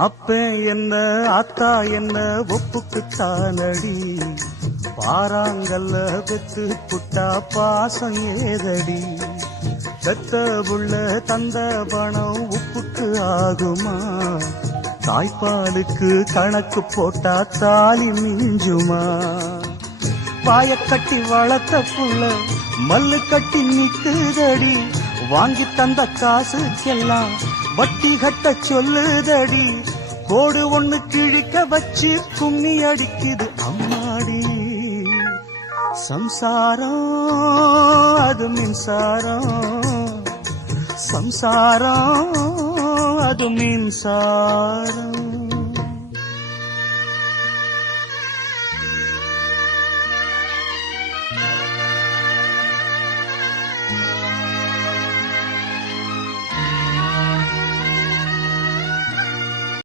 அப்ப என்ன அத்தா என்ன ஒப்புக்குத்தானடி, பாறாங்கல்ல பெத்து புட்டா பாசம் ஏதடி, பெத்த புள்ள தந்த பணம் உப்புக்கு ஆகுமா, தாய்ப்பாலுக்கு கணக்கு போட்டா தாலி மிஞ்சுமா, பாய கட்டி வளர்த்த புள்ள மல்லு கட்டி நிக்குதடி, வாங்கி தந்த காசுக்கெல்லாம் வட்டி கட்ட சொல்லுதடி, கோடு ஒண்ணு கிழிக்க வச்சு கும்மி அடிக்குது அம்மாடி, சம்சாரம் அது மின்சாரம், சம்சாரம் அது மின்சாரம்.